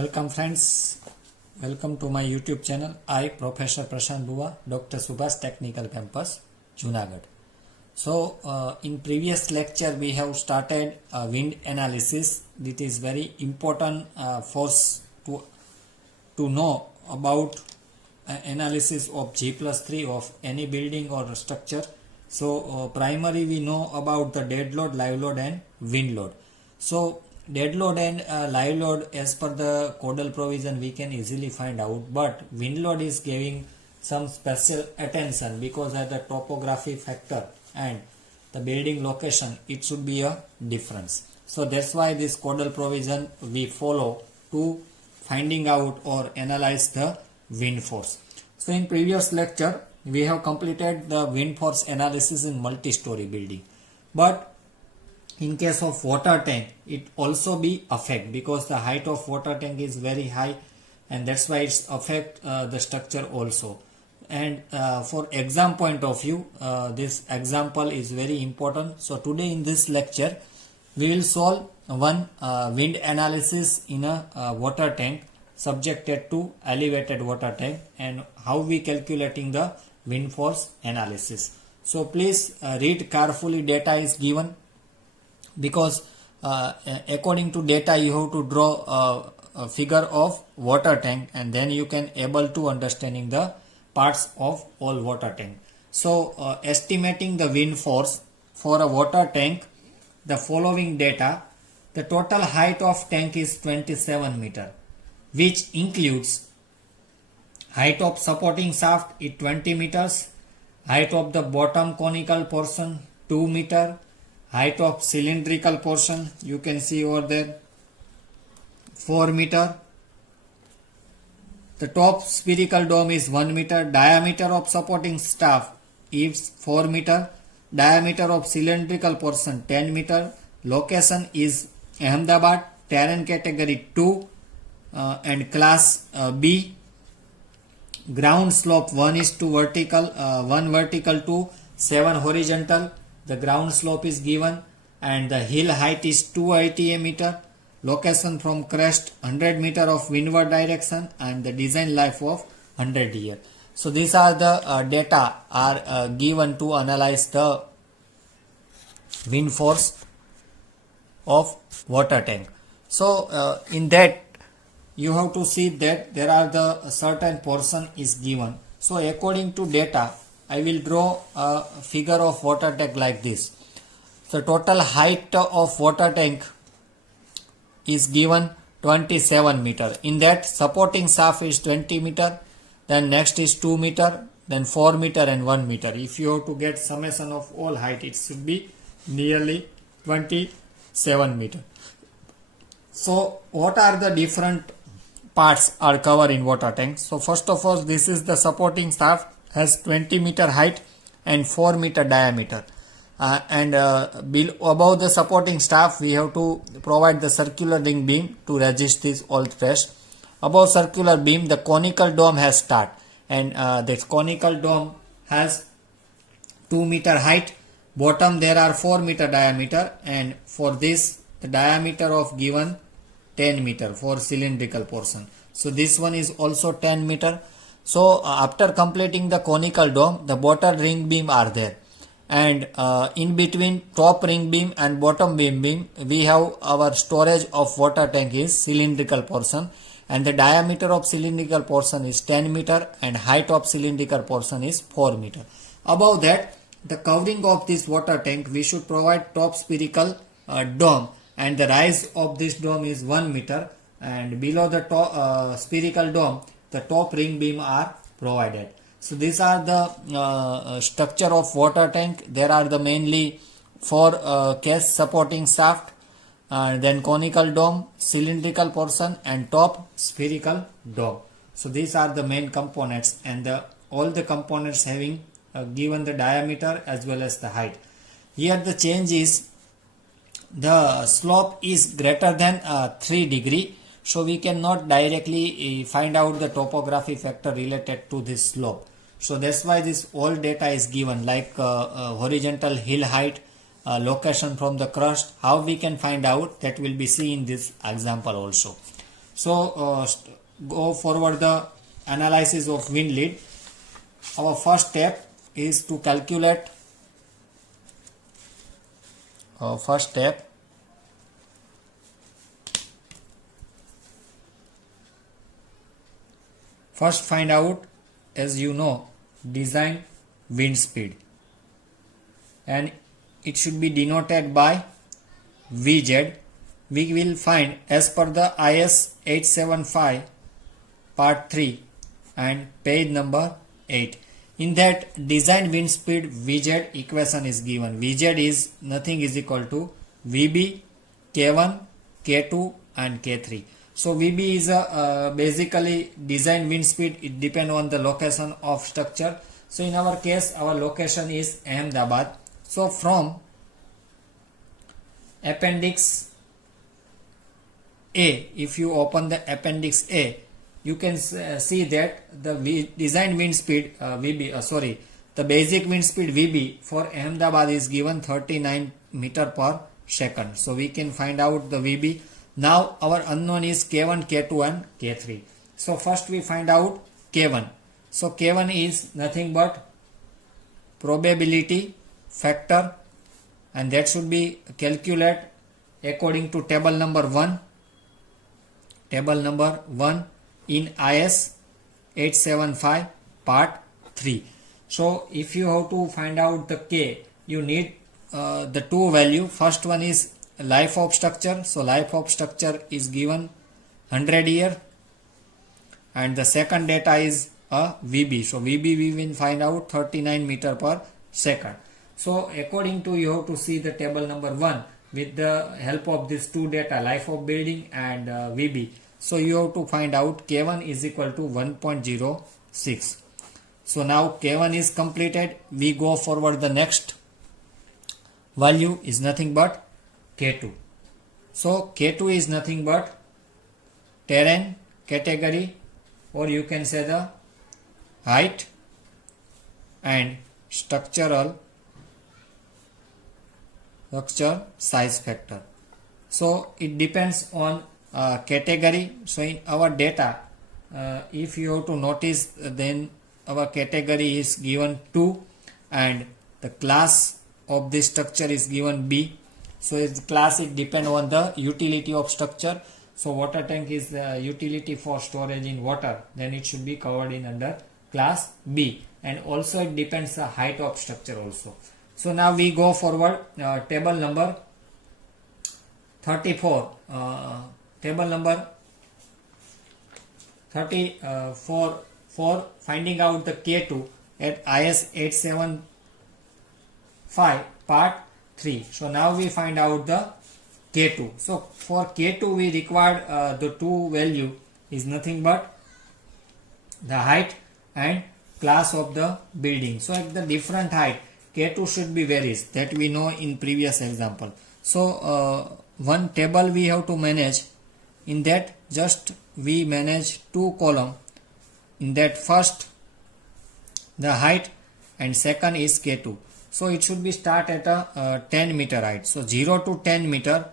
Welcome friends, welcome to my YouTube channel. I Professor Prashant Bua, Dr. Subhas Technical Campus, Junagadh. So in previous lecture we have started wind analysis. It is very important for us to know about analysis of G+3 of any building or structure. So primary we know about the dead load, live load and wind load. So dead load and live load as per the codal provision we can easily find out, but wind load is giving some special attention because of the topography factor and the building location, it should be a difference. So that's why this codal provision we follow to finding out or analyze the wind force. So in previous lecture we have completed the wind force analysis in multi-story building, but in case of water tank it also be affect because the height of water tank is very high, and that's why it's affect the structure also. And for exam point of view, this example is very important. So today in this lecture we will solve one wind analysis in a water tank subjected to elevated water tank, and how we calculating the wind force analysis. So please read carefully, data is given, because according to data you have to draw a figure of water tank, and then you can able to understanding the parts of all water tank. So estimating the wind force for a water tank, the following data: the total height of tank is 27 meter, which includes height of supporting shaft is 20 meters, height of the bottom conical portion 2 meter, height of cylindrical portion you can see over there 4 meter, the top spherical dome is 1 meter, diameter of supporting staff is 4 meter, diameter of cylindrical portion 10 meter, location is Ahmedabad, terrain category 2 and class B, ground slope 1 is to vertical, 1 vertical to 7 horizontal. The ground slope is given, and the hill height is 280 meter, location from crest 100 meter of windward direction, and the design life of 100 year. So these are the data are given to analyze the wind force of water tank. So in that you have to see that there are the certain portion is given. So according to data I will draw a figure of water tank like this. So total height of water tank is given 27 meter. In that supporting shaft is 20 meter, then next is 2 meter, then 4 meter and 1 meter. If you have to get summation of all height, it should be nearly 27 meter. So what are the different parts are covered in water tank? So first of all, this is the supporting shaft, has 20 meter height and 4 meter diameter, above the supporting shaft we have to provide the circular ring beam to resist this all stress. Above circular beam the conical dome has start, and this conical dome has 2 meter height, bottom there are 4 meter diameter, and for this the diameter of given 10 meter for cylindrical portion. So this one is also 10 meter. So after completing the conical dome, the bottom ring beam are there, and in between top ring beam and bottom beam we have our storage of water tank is cylindrical portion, and the diameter of cylindrical portion is 10 meter and height of cylindrical portion is 4 meter. Above that, the covering of this water tank we should provide top spherical dome, and the rise of this dome is 1 meter, and below the top spherical dome the top ring beam are provided. So these are the structure of water tank. There are the mainly 4 case supporting shaft, then conical dome, cylindrical portion and top spherical dome. So these are the main components, and all the components having given the diameter as well as the height. Here the change is the slope is greater than 3 degree. So we cannot directly find out the topography factor related to this slope. So that's why this all data is given, like horizontal hill height, location from the crust. How we can find out, that will be seen in this example also. So go forward the analysis of wind lead. Our first step is to calculate. First find out, as you know, design wind speed, and it should be denoted by Vz. We will find as per the IS 875 part 3 and page number 8. In that design wind speed Vz equation is given. Vz is nothing is equal to Vb, K1, K2 and K3. So Vb is basically design wind speed. It depends on the location of structure. So in our case, our location is Ahmedabad. So from appendix A, if you open the appendix A, you can see that the design wind speed the basic wind speed Vb for Ahmedabad is given 39 meter per second. So we can find out the Vb. Now our unknown is K1, K2 and K3. So first we find out K1. So K1 is nothing but probability factor, and that should be calculated according to table number 1. Table number 1 in IS 875 part 3. So if you have to find out the K, you need the two value. First one is life of structure. So life of structure is given 100 year, and the second data is a Vb. So Vb we will find out 39 meter per second. So according to, you have to see the table number 1 with the help of these two data, life of building and Vb. So you have to find out K1 is equal to 1.06. So now K1 is completed. We go forward. The next value is nothing but K2. So K2 is nothing but terrain category, or you can say the height and structure size factor. So it depends on category. So in our data, if you have to notice, then our category is given 2 and the class of this structure is given B. So its class, it depends on the utility of structure. So water tank is the utility for storage in water, then it should be covered in under class B, and also it depends the height of structure also. So now we go forward. Table number 34. Table number 34 for finding out the K2 at IS 875 part 3. So now we find out the K2. So for K2 we required the two value is nothing but the height and class of the building. So at the different height, K2 should be varies, that we know in previous example. So one table we have to manage. In that, just we manage two column. In that, first the height and second is K2. So it should be start at a 10 meter height. So 0 to 10 meter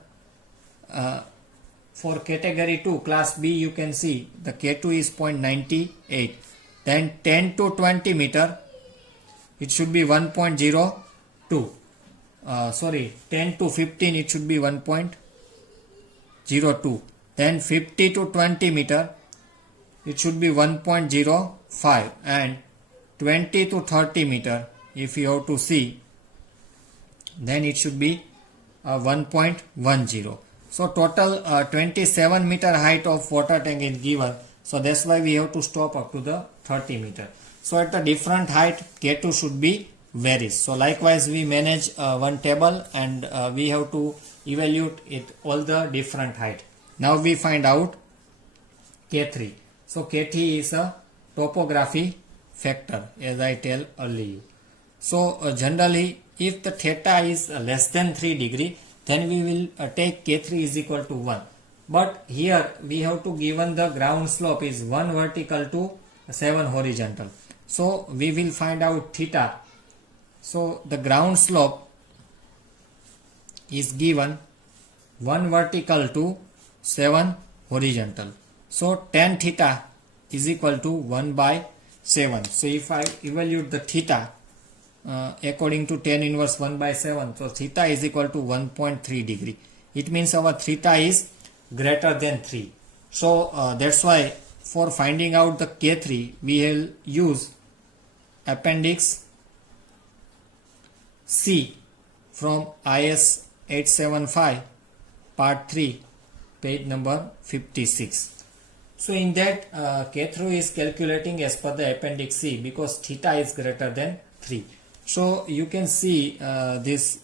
for category 2 class B, you can see the K2 is 0.98. Then 10 to 20 meter, it should be 1.02. 10 to 15, it should be 1.02. Then 50 to 20 meter, it should be 1.05, and 20 to 30 meter, if you have to see, then it should be 1.10. So total 27 meter height of water tank is given. So that's why we have to stop up to the 30 meter. So at the different height, K2 should be varies. So likewise we manage one table, and we have to evaluate it all the different height. Now we find out K3. So K3 is a topography factor, as I tell earlier. So generally, if the theta is less than 3 degree, then we will take K3 is equal to 1. But here we have to given the ground slope is 1 vertical to 7 horizontal. So we will find out theta. So the ground slope is given 1 vertical to 7 horizontal. So tan theta is equal to 1 by 7. So if I evaluate the theta according to tan inverse 1 by 7, so theta is equal to 1.3 degree. It means our theta is greater than 3. So that's why for finding out the K3 we will use appendix C from IS 875 part 3 page number 56. So in that K3 is calculating as per the appendix C because theta is greater than 3. So you can see this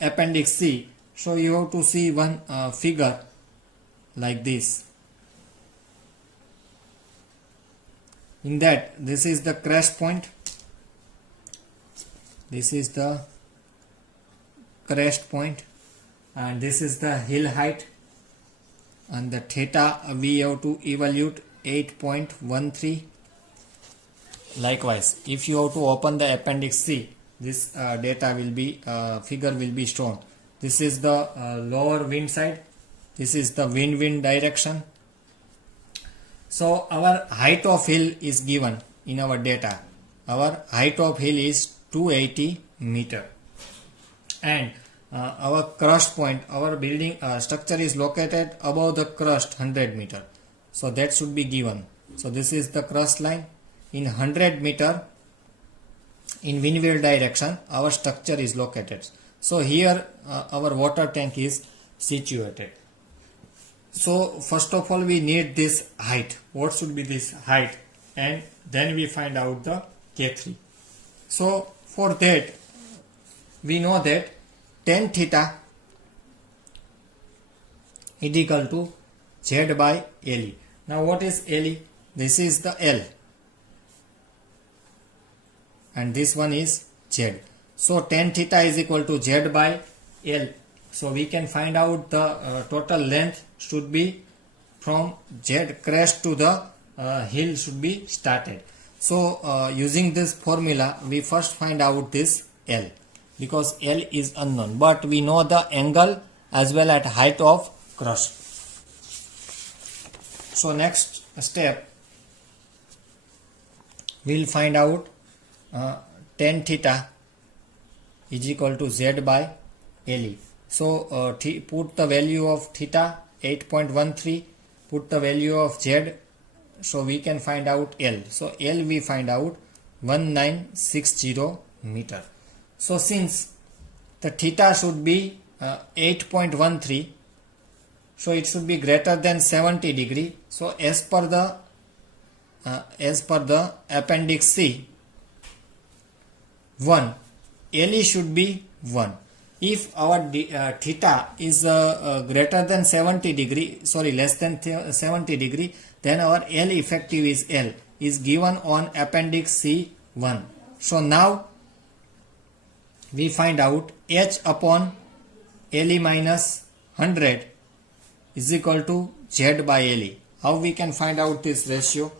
appendix C. So you have to see one figure like this. In that, this is the crest point. This is the crest point, and this is the hill height, and the theta we have to evaluate 8.13. Likewise, if you have to open the appendix C, this data will be figure will be shown. This is the lower wind side. This is the wind direction. So our height of hill is given in our data. Our height of hill is 280 meter, and our crust point, our building structure is located above the crust 100 meter. So that should be given. So this is the crust line. In 100 meter in windward direction our structure is located. So here our water tank is situated. So first of all we need this height. What should be this height? And then we find out the K3. So for that we know that tan theta is equal to Z by LE. Now what is LE? This is the L and this one is Z. So tan theta is equal to Z by L. So we can find out the total length should be from Z crest to the hill should be started. So using this formula we first find out this L, because L is unknown, but we know the angle as well as height of crust. So next step we will find out tan theta is equal to Z by LE. So put the value of theta 8.13, put the value of Z, so we can find out L. So L we find out 1960 meter. So since the theta should be 8.13, so it should be greater than 70 degree. So as per the appendix C 1, LE should be 1. If our theta is greater than 70 degree, less than 70 degree, then our L effective is L is given on appendix C1. So now we find out H upon LE minus 100 is equal to Z by LE. How we can find out this ratio?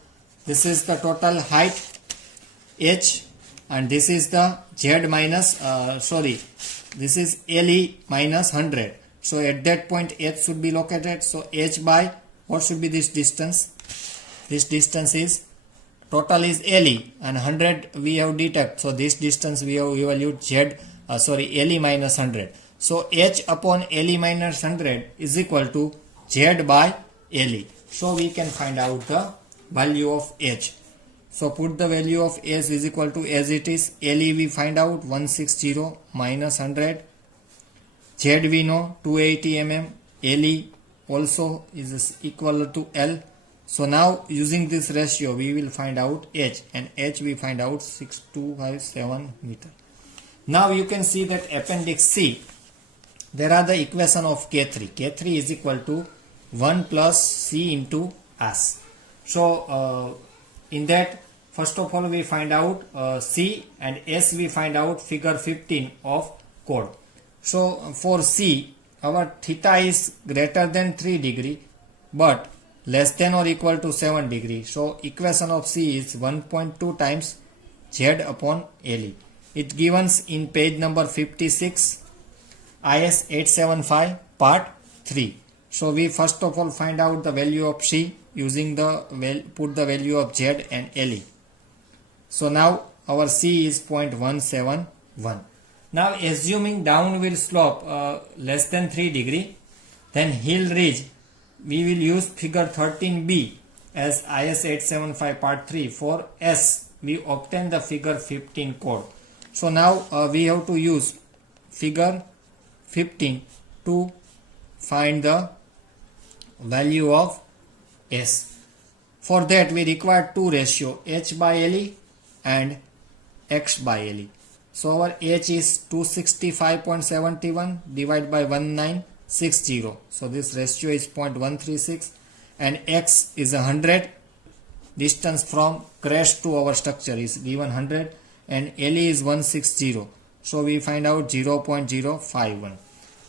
This is the total height H, and this is the Z minus this is LE minus 100. So at that point H should be located. So H by what should be this distance? This distance is total is LE and 100 we have detected. So this distance we have evaluated LE minus 100. So H upon LE minus 100 is equal to Z by LE. So we can find out the value of H. So put the value of S is equal to as it is. LE we find out 160 minus 100. Z we know 280 mm. LE also is equal to L. So now using this ratio we will find out H, and H we find out 6257 meter. Now you can see that appendix C, there are the equation of K3. K3 is equal to 1 plus C into S. So in that, first of all we find out C, and S we find out figure 15 of code. So for C, our theta is greater than 3 degree but less than or equal to 7 degree. So equation of C is 1.2 times Z upon LE. It given in page number 56 IS 875 part 3. So we first of all find out the value of C using put the value of Z and LE. So now our C is 0.171. Now assuming downward slope less than 3 degree, then hill ridge, we will use figure 13b as IS 875 part 3. For S, we obtain the figure 15 code. So now we have to use figure 15 to find the value of S. For that we require two ratio, H by LE and X by LE. So our H is 265.71 divided by 1960. So this ratio is 0.136 and X is 100. Distance from crash to our structure is given 100 and LE is 160. So we find out 0.051.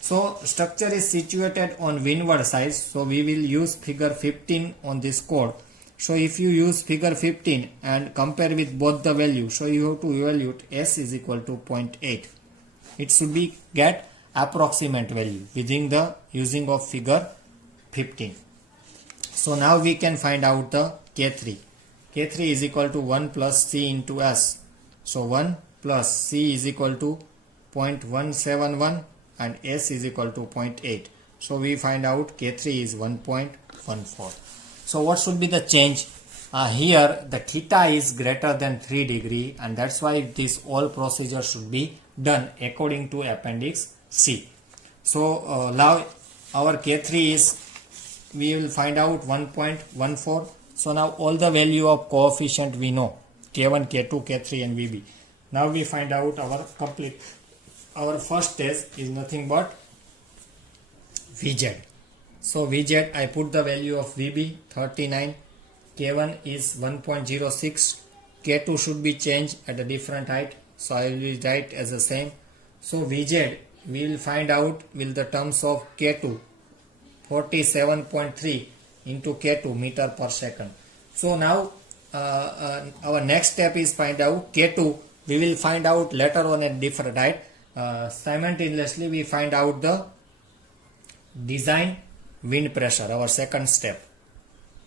So structure is situated on windward side. So we will use figure 15 on this code. So if you use figure 15 and compare with both the value, so you have to evaluate S is equal to 0.8. It should be get approximate value within the using of figure 15. So now we can find out the K3. K3 is equal to 1 plus C into S. So 1 plus C is equal to 0.171 and S is equal to 0.8. So we find out K3 is 1.14. So what should be the change? Here the theta is greater than 3 degree and that's why this all procedure should be done according to appendix C. So now our K3 is, we will find out 1.14. So now all the value of coefficient we know, K1, K2, K3 and VB. Now we find out our first test is nothing but VZ. So VZ, I put the value of VB 39, K1 is 1.06, K2 should be changed at a different height, so I will write as the same. So VZ, we will find out with the terms of K2 47.3 into K2 meter per second. So now our next step is find out K2. We will find out later on at different height. Simultaneously we find out the design wind pressure, our second step,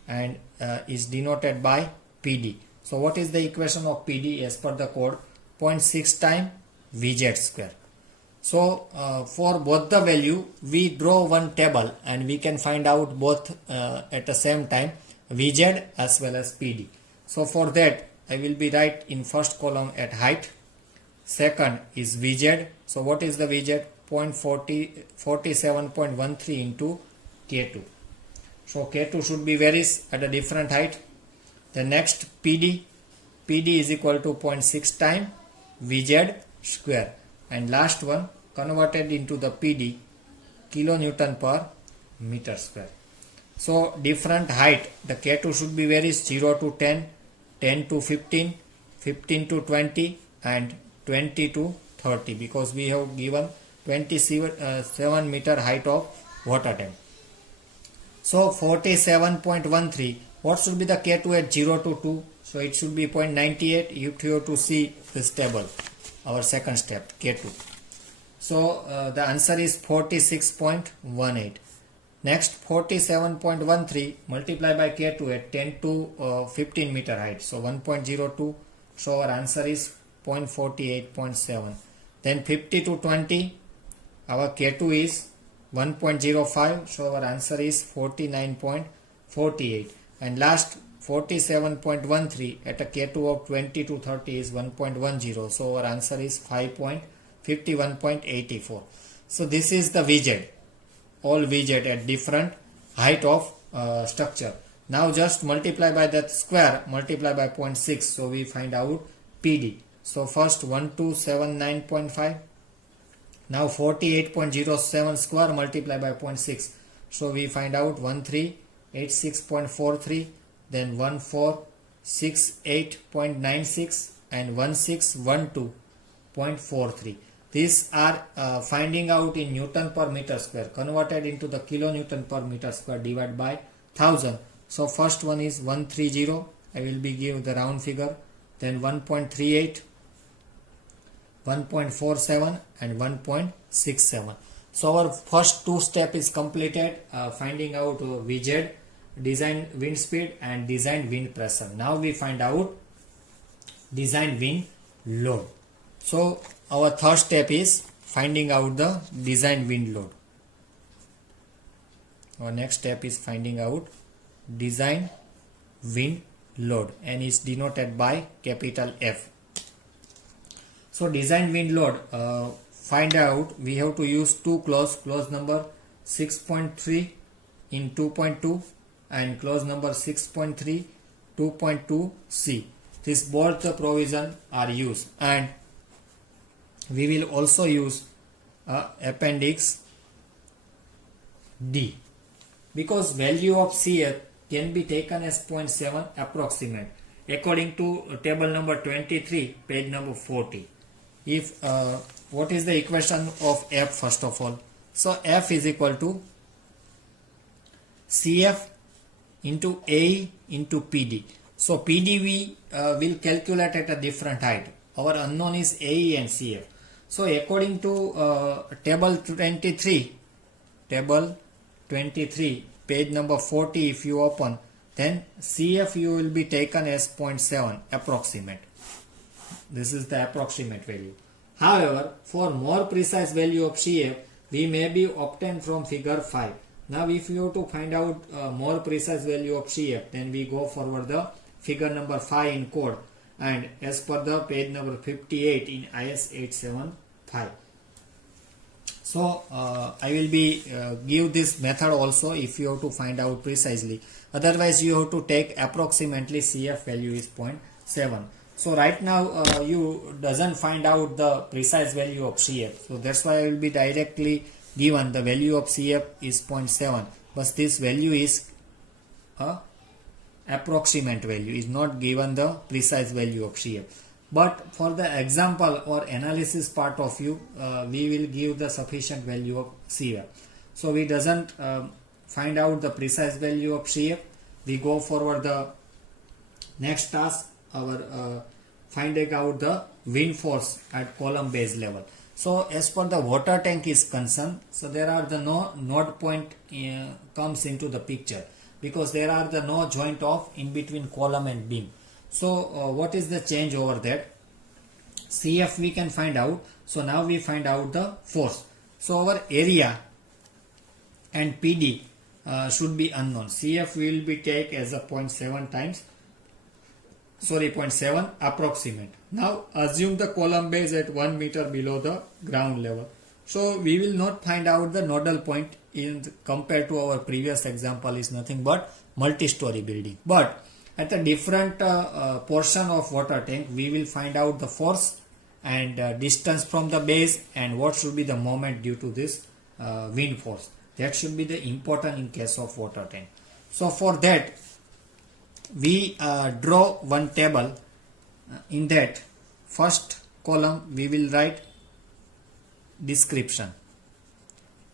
and is denoted by PD. So what is the equation of PD as per the code? 0.6 times Vz square. So for both the value we draw one table and we can find out both at the same time Vz as well as PD. So for that I will be write in first column at height, second is Vz. So what is the Vz? 47.13 into K2. So K2 should be varies at a different height. The next PD is equal to 0.6 times Vz square, and last one converted into the PD, kilonewton per meter square. So different height, the K2 should be varies 0 to 10, 10 to 15, 15 to 20 and 20 to 30 because we have given 27 meter height of water tank. So 47.13, what should be the K2 at 0 to 2? So it should be 0.98. You have to see this table, our second step, K2. So the answer is 46.18. Next 47.13 multiplied by K2 at 10 to 15 meter height. So 1.02. So our answer is 0.48.7. Then 50 to 20, our K2 is 1.05. So our answer is 49.48. And last 47.13 at a K2 of 20 to 30 is 1.10. So our answer is 51.84. So this is the VZ, all VZ at different height of structure. Now just multiply by that square, multiply by 0.6. So we find out PD. So first 1279.5. Now 48.07 square multiply by 0.6. So we find out 1386.43, then 1468.96 and 1612.43. These are finding out in Newton per meter square, converted into the kilonewton per meter square divided by 1000. So first one is 130. I will be give the round figure. Then 1.38, 1.47 and 1.67. So our first two step is completed, finding out VZ, design wind speed and design wind pressure. Now we find out design wind load. So our third step is finding out the design wind load. Our next step is finding out design wind load and is denoted by capital F. So design wind load, find out, we have to use two clause number 6.3 in 2.2 and clause number 6.3 2.2c. This both the provision are used, and we will also use appendix D, because value of CF can be taken as 0.7 approximate according to table number 23, page number 40. If what is the equation of F first of all? So F is equal to CF into A into PD. So PD we will calculate at a different height. Our unknown is AE and CF. So according to table 23, page number 40, if you open, then CF you will be taken as 0.7 approximate. This is the approximate value. However, for more precise value of CF, we may be obtained from figure 5. Now if you have to find out more precise value of CF, then we go forward the figure number 5 in code, and as per the page number 58 in IS 875. So I will be give this method also if you have to find out precisely. Otherwise you have to take approximately CF value is 0.7. So right now you doesn't find out the precise value of CF. So that's why I will be directly given the value of CF is 0.7. But this value is approximate value, is not given the precise value of CF. But for the example or analysis part of you, we will give the sufficient value of CF. So we doesn't find out the precise value of CF. We go forward the next task, our finding out the wind force at column base level. So as per the water tank is concerned, so there are the no node point comes into the picture, because there are the no joint of in between column and beam. So what is the change over that? CF we can find out. So now we find out the force. So our area and PD should be unknown. CF will be take as a 0.7 times, 0.7 approximate. Now assume the column base at 1 meter below the ground level. So we will not find out the nodal point in compared to our previous example is nothing but multi-story building. But at a different portion of water tank, we will find out the force and distance from the base and what should be the moment due to this wind force. That should be the important in case of water tank. So for that, we draw one table. In that first column, we will write description.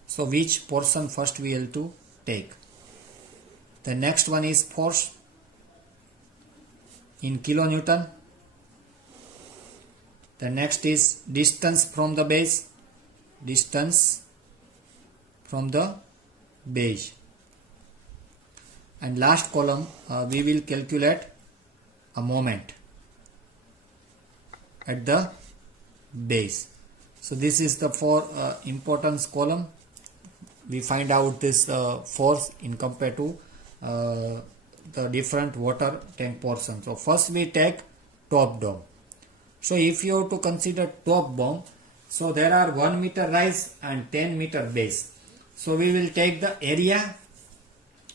So which portion first we have to take. The next one is force in kilonewton. The next is distance from the base. And last column we will calculate a moment at the base. So this is the four importance column. We find out this force in compared to the different water tank portion. So first we take top dome. So if you have to consider top dome, so there are 1 meter rise and 10 meter base. So we will take the area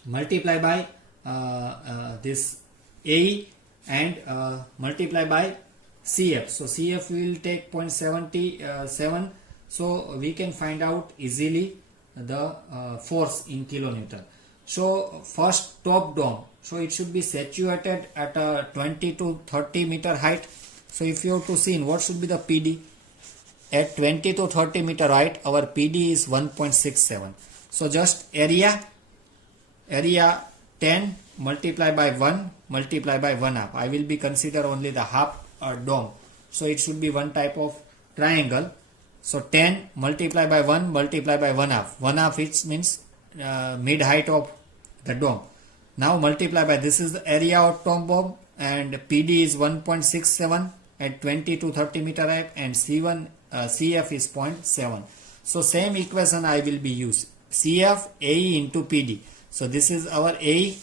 multiply by this AE and multiply by CF. So CF we will take 0.77. So we can find out easily the force in kilonewton. So first top dome, so it should be situated at a 20 to 30 meter height. So if you have to see what should be the PD at 20 to 30 meter height, our PD is 1.67. So just area 10 multiply by 1 multiply by 1/2. I will be consider only the half dome. So it should be one type of triangle. So 10 multiplied by 1 multiplied by 1 half. 1 half it means mid height of the dome. Now multiply by, this is the area of top bomb, and PD is 1.67 at 20 to 30 meter height, and CF is 0.7. So same equation I will be used. CF AE into PD. So this is our AE,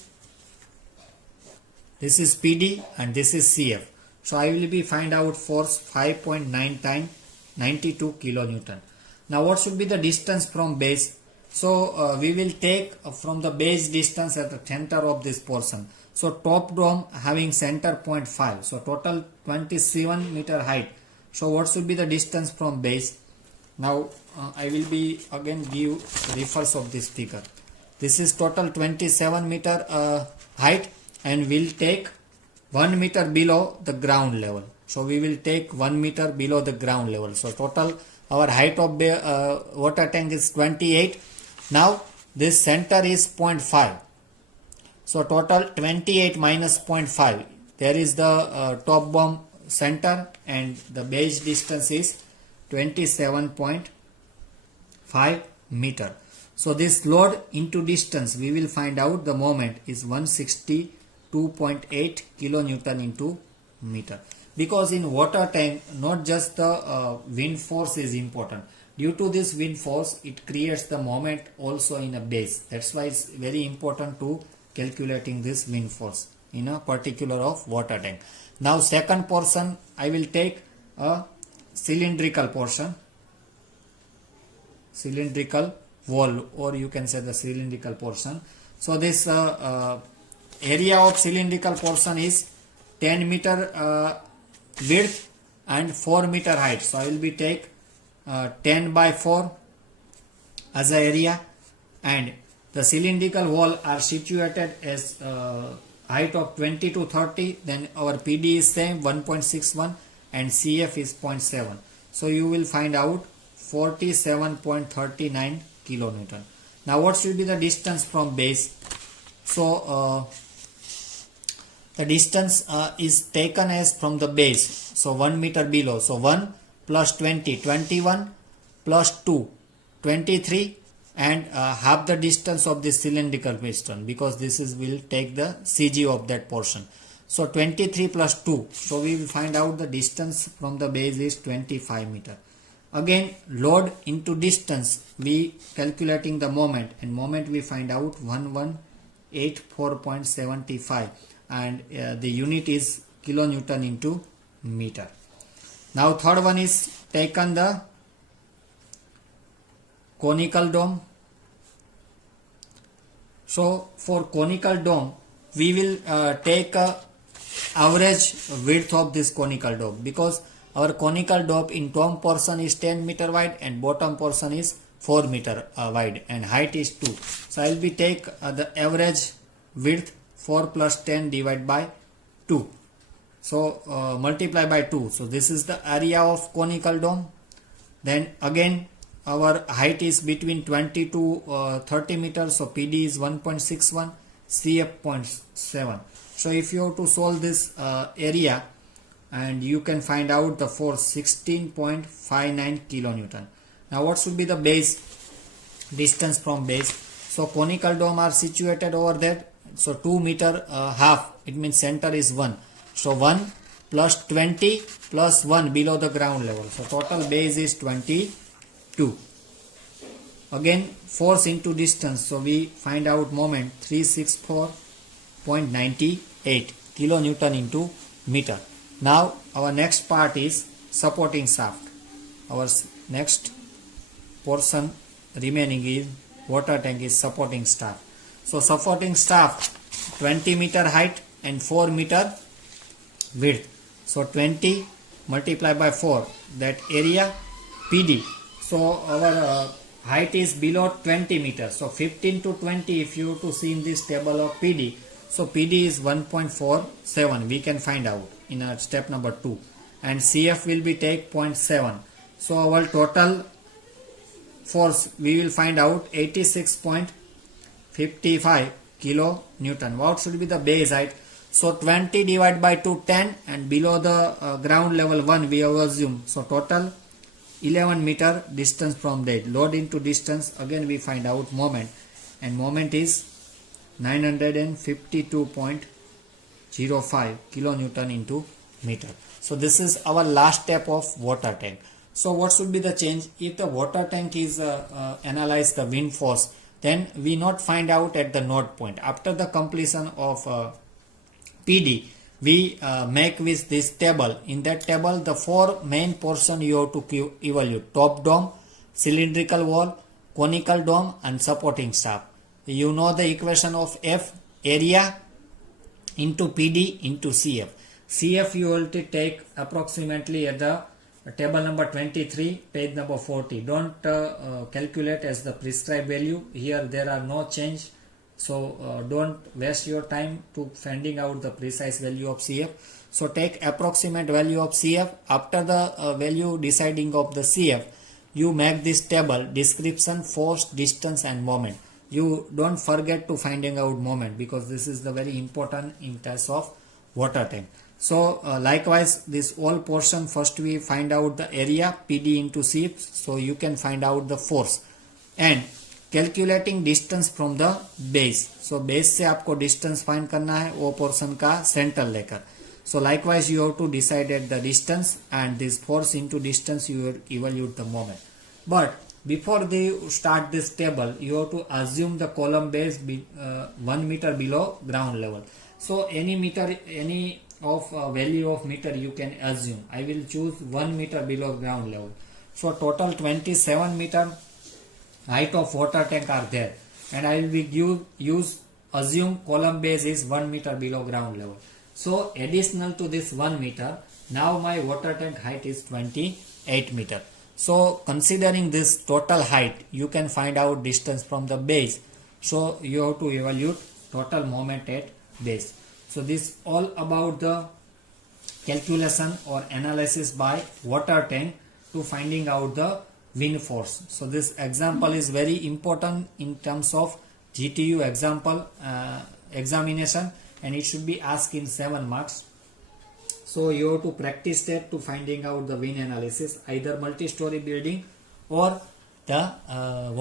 this is PD, and this is CF. So I will be find out force 5.9 times 92 kilonewton. Now what should be the distance from base? So we will take from the base distance at the center of this portion. So top dome having center 0.5. So total 27 meter height. So what should be the distance from base? Now I will be again give reference of this figure. This is total 27 meter height, and we'll take 1 meter below the ground level. So we will take 1 meter below the ground level. So total our height of water tank is 28. Now this center is 0.5. So total 28 minus 0.5. There is the top bomb center, and the base distance is 27.5 meter. So this load into distance, we will find out the moment is 162.8 kilonewton into meter. Because in water tank, not just the wind force is important. Due to this wind force, it creates the moment also in a base. That's why it's very important to calculating this wind force in a particular of water tank. Now second portion, I will take a cylindrical portion, cylindrical wall, or you can say the cylindrical portion. So this area of cylindrical portion is 10 meter width and 4 meter height. So I will be take 10 by 4 as a area, and the cylindrical wall are situated as height of 20 to 30. Then our PD is same 1.61 and CF is 0.7. So you will find out 47.39 kilonewton. Now what should be the distance from base? So the distance is taken as from the base. So 1 meter below. So 1 plus 20, 21 plus 2, 23, and half the distance of this cylindrical piston, because this is will take the CG of that portion. So 23 plus 2. So we will find out the distance from the base is 25 meter. Again load into distance, we calculating the moment, and moment we find out 1184.75, and the unit is kilonewton into meter. Now third one is taken the conical dome. So for conical dome, we will take a average width of this conical dome, because our conical dome in top portion is 10 meter wide and bottom portion is 4 meter wide, and height is 2. So I will be take the average width 4 plus 10 divided by 2. So multiply by 2. So this is the area of conical dome. Then again our height is between 20 to 30 meters. So PD is 1.61, CF 0.7. So if you have to solve this area, and you can find out the force 16.59 kilonewton. Now what should be the base distance from base? So conical dome are situated over there. So 2 meter half, it means center is 1. So 1 plus 20 plus 1 below the ground level. So total base is 22. Again force into distance. So we find out moment 364.98 kilonewton into meter. Now our next part is supporting shaft. Our next portion remaining is water tank is supporting shaft. So supporting shaft 20 meter height and 4 meter width. So 20 multiplied by 4, that area PD. So our height is below 20 meters. So 15 to 20, if you have to see in this table of PD, so PD is 1.47. We can find out in step number 2, and CF will be take 0.7. So our total force we will find out 86.55 kilonewton. What should be the base height? So 20 divided by 2, 10, and below the ground level 1 we have assumed. So total 11 meter distance from that. Load into distance, again we find out moment, and moment is 952.05 kilonewton into meter. So this is our last step of water tank. So what should be the change? If the water tank is analyze the wind force, then we not find out at the node point. After the completion of PD, we make with this table. In that table, the four main portion you have to evaluate: top dome, cylindrical wall, conical dome, and supporting staff. You know the equation of F, area into PD into CF. CF you will take approximately at the table number 23, page number 40. Don't calculate as the prescribed value. Here there are no change. So don't waste your time to finding out the precise value of CF. So take approximate value of CF. After the value deciding of the CF, you make this table: description, force, distance, and moment. You don't forget to finding out moment, because this is the very important in case of water tank. So likewise, this all portion, first we find out the area, PD into CF, so you can find out the force, and calculating distance from the base. So base से आपको distance find करना है, वो portion का centre लेकर. So likewise you have to decide at the distance, and this force into distance you evaluate the moment. But before they start this table, you have to assume the column base 1 meter below ground level. So any meter, any of value of meter you can assume. I will choose 1 meter below ground level. So total 27 meter height of water tank are there, and I will be assume column base is 1 meter below ground level. So additional to this 1 meter, now my water tank height is 28 meter. So considering this total height, you can find out distance from the base. So you have to evaluate total moment at base. So this all about the calculation or analysis by water tank to finding out the wind force. So this example is very important in terms of GTU example examination, and it should be asked in 7 marks. So you have to practice that to finding out the wind analysis, either multi-story building or the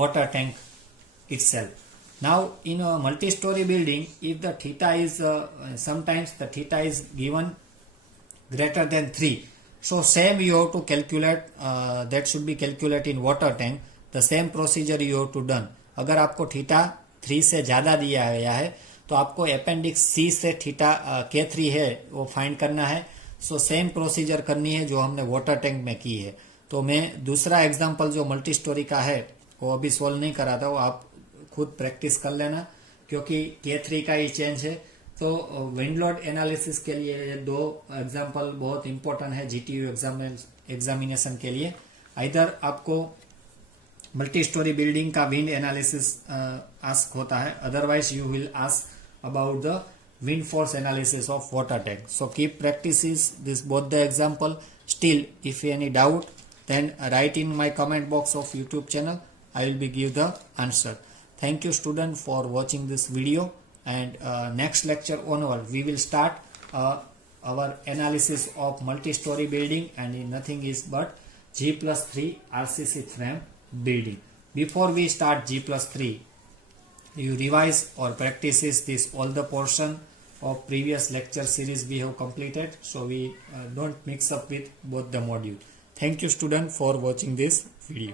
water tank itself. Now in a multi-story building, if the theta is sometimes the theta is given greater than 3, so same you have to calculate, that should be calculated in water tank. The same procedure you have to done. अगर आपको theta 3 से ज़्यादा दिया गया है, तो आपको appendix सी से थीटा K3 है वो फाइंड करना है. सो सेम प्रोसीजर करनी है जो हमने वाटर टैंक में की है. तो मैं दूसरा एग्जांपल जो मल्टी स्टोरी का है वो अभी सोल्व नहीं करा था, वो आप खुद प्रैक्टिस कर लेना, क्योंकि K3 का ही चेंज है. तो विंड लोड एनालिसिस के लिए ये दो एग्जांपल बहुत इंपॉर्टेंट है जीटीयू एग्जामिनेशन के लिए. इधर आपको मल्टी स्टोरी बिल्डिंग का विंड एनालिसिस आस्क होता है, otherwise you will ask about the wind force analysis of water tank. So keep practices this both the example. Still if any doubt, then write in my comment box of YouTube channel. I will be give the answer. Thank you student for watching this video, and next lecture onward we will start our analysis of multi-story building, and nothing is but G+3 RCC frame building. Before we start G+3, you revise or practices this all the portion of previous lecture series we have completed, so we don't mix up with both the module. Thank you student for watching this video.